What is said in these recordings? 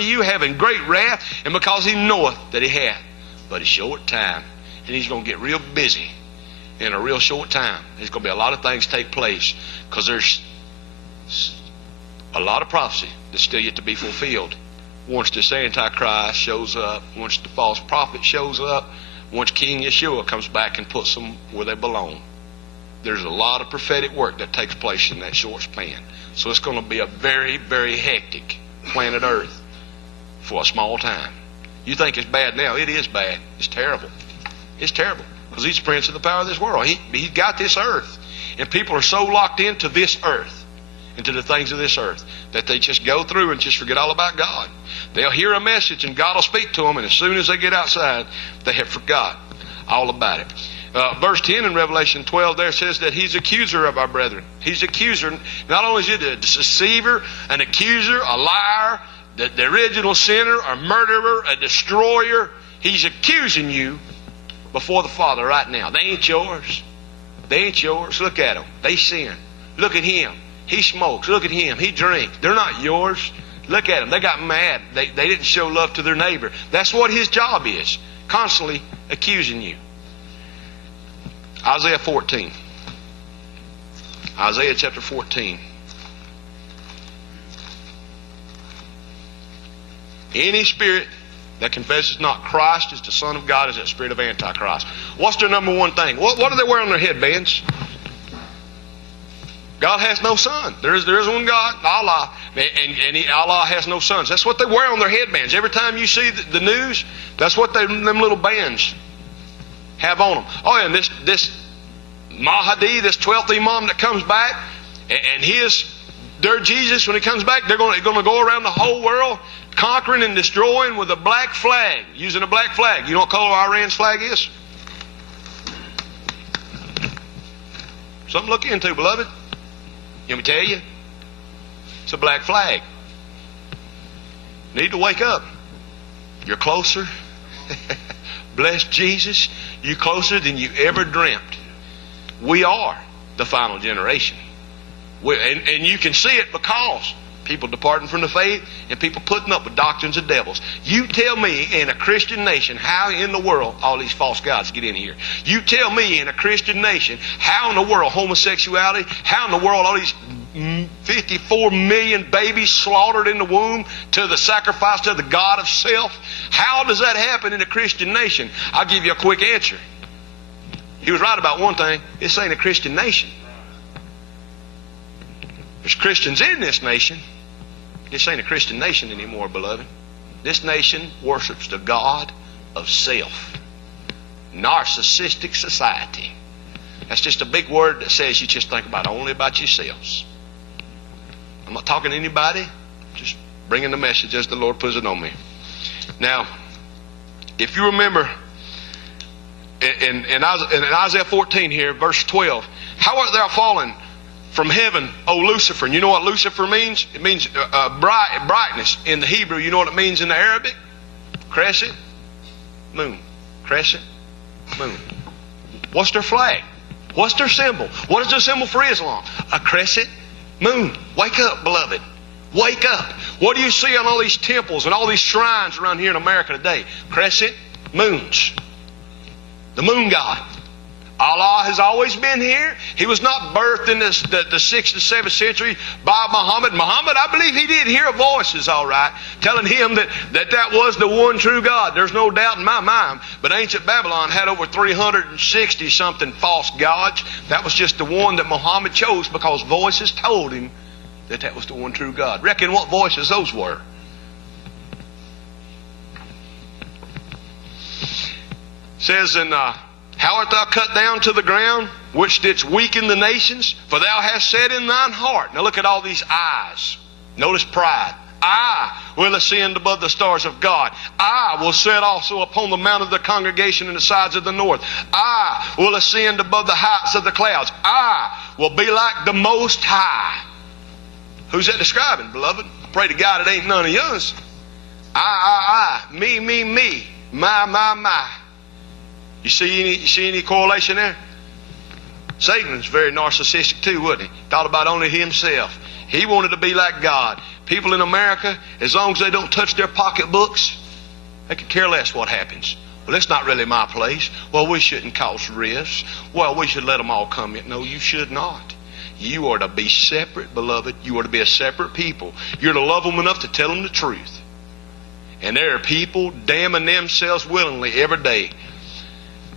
you having great wrath, and because he knoweth that he hath but a short time. And he's going to get real busy in a real short time. There's going to be a lot of things take place, because there's a lot of prophecy that's still yet to be fulfilled. Once this Antichrist shows up, once the false prophet shows up, once King Yeshua comes back and puts them where they belong. There's a lot of prophetic work that takes place in that short span. So it's going to be a very, very hectic planet Earth for a small time. You think it's bad now. It is bad. It's terrible. It's terrible. Because he's the prince of the power of this world. He's got this earth. And people are so locked into this earth, into the things of this earth, that they just go through and just forget all about God. They'll hear a message and God will speak to them, and as soon as they get outside, they have forgot all about it. Verse 10 in Revelation 12 there says that he's accuser of our brethren. He's accuser. Not only is he a deceiver, an accuser, a liar, the original sinner, a murderer, a destroyer. He's accusing you before the Father right now. They ain't yours. They ain't yours. Look at them. They sin. Look at him. He smokes. Look at him. He drinks. They're not yours. Look at them. They got mad. They didn't show love to their neighbor. That's what his job is. Constantly accusing you. Isaiah 14. Isaiah chapter 14. Any spirit that confesses not Christ is the Son of God is that spirit of Antichrist. What's their number one thing? What do they wear on their headbands? God has no son. There is one God, Allah, and Allah has no sons. That's what they wear on their headbands. Every time you see the news, that's what them little bands have on them. Oh, and this Mahdi, this 12th Imam that comes back, and their Jesus, when he comes back, they're going to go around the whole world conquering and destroying with a black flag, using a black flag. You know what color Iran's flag is? Something to look into, beloved. Let me tell you, it's a black flag. Need to wake up. You're closer. Bless Jesus. You're closer than you ever dreamt. We are the final generation. And you can see it because people departing from the faith and people putting up with doctrines of devils. You tell me in a Christian nation how in the world all these false gods get in here. You tell me in a Christian nation how in the world homosexuality, how in the world all these 54 million babies slaughtered in the womb to the sacrifice to the God of self. How does that happen in a Christian nation? I'll give you a quick answer. He was right about one thing. This ain't a Christian nation. There's Christians in this nation. This ain't a Christian nation anymore, beloved. This nation worships the God of self. Narcissistic society. That's just a big word that says you just think only about yourselves. I'm not talking to anybody. Just bringing the message as the Lord puts it on me. Now, if you remember in Isaiah 14 here, verse 12, how art thou fallen from heaven, O Lucifer? And you know what Lucifer means? It means brightness in the Hebrew. You know what it means in the Arabic? Crescent, moon. Crescent, moon. What's their flag? What's their symbol? What is their symbol for Islam? A crescent moon. Wake up, beloved. Wake up. What do you see on all these temples and all these shrines around here in America today? Crescent moons. The moon god. Allah has always been here. He was not birthed in the 6th and 7th century by Muhammad. Muhammad, I believe he did hear voices, all right, telling him that was the one true God. There's no doubt in my mind. But ancient Babylon had over 360-something false gods. That was just the one that Muhammad chose because voices told him that was the one true God. Reckon what voices those were. Says in... How art thou cut down to the ground, which didst weaken the nations? For thou hast said in thine heart. Now look at all these I's. Notice pride. I will ascend above the stars of God. I will sit also upon the mount of the congregation in the sides of the north. I will ascend above the heights of the clouds. I will be like the Most High. Who's that describing, beloved? I pray to God it ain't none of yours. I, me, my. You see any correlation there? Satan was very narcissistic too, wasn't he? Thought about only himself. He wanted to be like God. People in America, as long as they don't touch their pocketbooks, they could care less what happens. Well, that's not really my place. Well, we shouldn't cause risks. Well, we should let them all come in. No, you should not. You are to be separate, beloved. You are to be a separate people. You're to love them enough to tell them the truth. And there are people damning themselves willingly every day.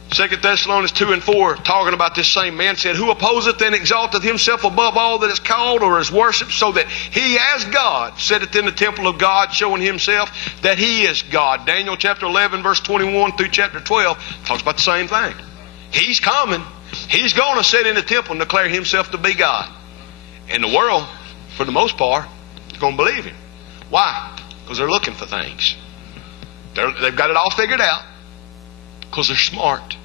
2 Thessalonians 2 and 4, talking about this same man, said, who opposeth and exalteth himself above all that is called or is worshipped, so that he as God sitteth in the temple of God, showing himself that he is God. Daniel chapter 11, verse 21 through chapter 12 talks about the same thing. He's coming. He's going to sit in the temple and declare himself to be God. And the world, for the most part, is going to believe him. Why? Because they're looking for things. They've got it all figured out. Because they're smart.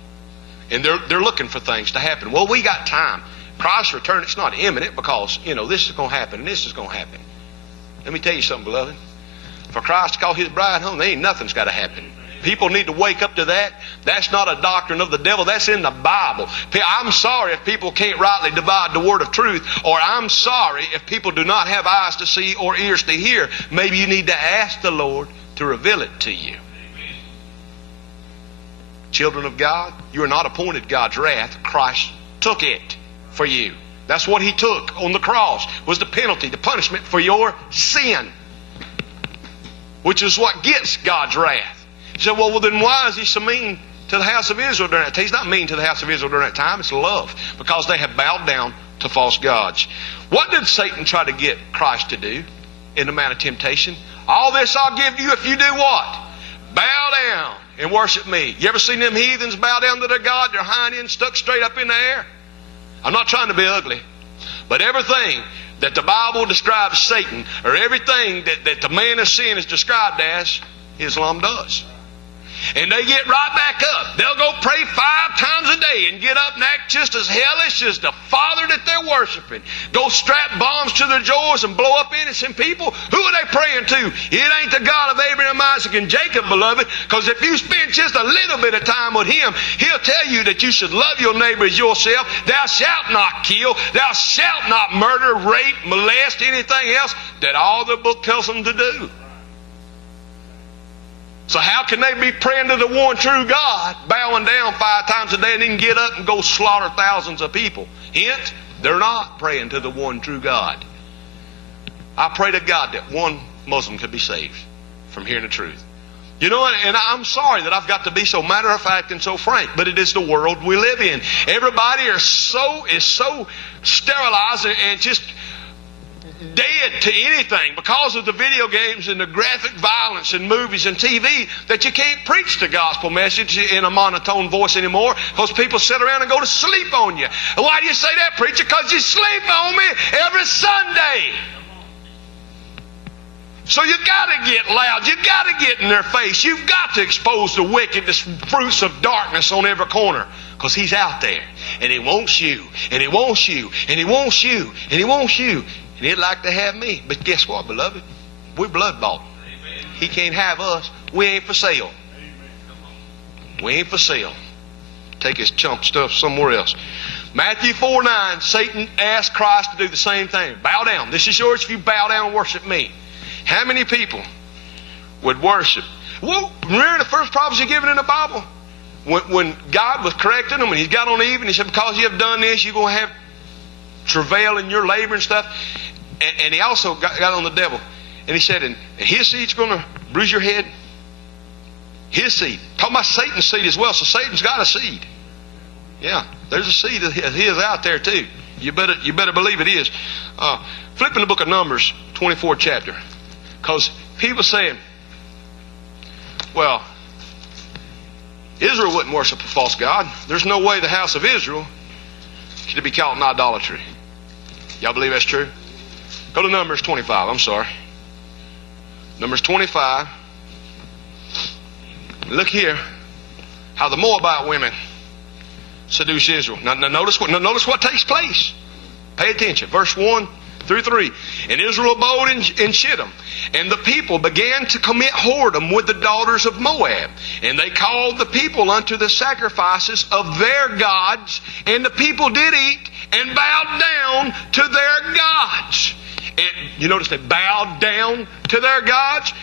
And they're looking for things to happen. Well, we got time. Christ's return, it's not imminent because, this is going to happen and this is going to happen. Let me tell you something, beloved. For Christ to call his bride home, there ain't nothing's got to happen. People need to wake up to that. That's not a doctrine of the devil. That's in the Bible. I'm sorry if people can't rightly divide the word of truth, or I'm sorry if people do not have eyes to see or ears to hear. Maybe you need to ask the Lord to reveal it to you. Children of God, you are not appointed God's wrath. Christ took it for you. That's what he took on the cross, was the penalty, the punishment for your sin, which is what gets God's wrath. You say, well, then why is he so mean to the house of Israel during that time? He's not mean to the house of Israel during that time. It's love, because they have bowed down to false gods. What did Satan try to get Christ to do in the Mount of Temptation? All this I'll give you if you do what? Bow down and worship me. You ever seen them heathens bow down to their God, their hind end stuck straight up in the air? I'm not trying to be ugly, but everything that the Bible describes Satan, or everything that the man of sin is described as, Islam does. And they get right back up. They'll go pray 5 times a day and get up and act just as hellish as the father that they're worshiping. Go strap bombs to their jaws and blow up innocent people. Who are they praying to? It ain't the God of Abraham, Isaac, and Jacob, beloved. Because if you spend just a little bit of time with him, he'll tell you that you should love your neighbor as yourself. Thou shalt not kill. Thou shalt not murder, rape, molest, anything else that all the book tells them to do. So how can they be praying to the one true God, bowing down 5 times a day, and then get up and go slaughter thousands of people? Hint, they're not praying to the one true God. I pray to God that one Muslim could be saved from hearing the truth. You know what? And I'm sorry that I've got to be so matter of fact and so frank, but it is the world we live in. Everybody is so sterilized and just dead to anything because of the video games and the graphic violence in movies and TV, that you can't preach the gospel message in a monotone voice anymore, because people sit around and go to sleep on you. Why do you say that, preacher? Because you sleep on me every Sunday. So you got to get loud. You got to get in their face. You've got to expose the wickedness, fruits of darkness on every corner, because he's out there and he wants you, and he wants you, and he wants you, and he wants you. And he'd like to have me. But guess what, beloved? We're blood bought. He can't have us. We ain't for sale. We ain't for sale. Take his chump stuff somewhere else. Matthew 4:9, Satan asked Christ to do the same thing. Bow down. This is yours if you bow down and worship me. How many people would worship? Well, remember the first prophecy given in the Bible? When God was correcting them, and he got on Eve, and he said, because you have done this, you're going to have travail in your labor and stuff. And he also got on the devil. And he said, and his seed's going to bruise your head. His seed. Talking about Satan's seed as well. So Satan's got a seed. Yeah, there's a seed of his out there too. You better believe it is. Flip in the book of Numbers, 24th chapter. Because people saying, well, Israel wouldn't worship a false god. There's no way the house of Israel could be caught in idolatry. Y'all believe that's true? Go to Numbers 25. I'm sorry. Numbers 25. Look here how the Moabite women seduce Israel. Now notice what takes place. Pay attention. Verse 1-8. through 3. And Israel abode in Shittim. And the people began to commit whoredom with the daughters of Moab. And they called the people unto the sacrifices of their gods. And the people did eat and bowed down to their gods. And you notice they bowed down to their gods?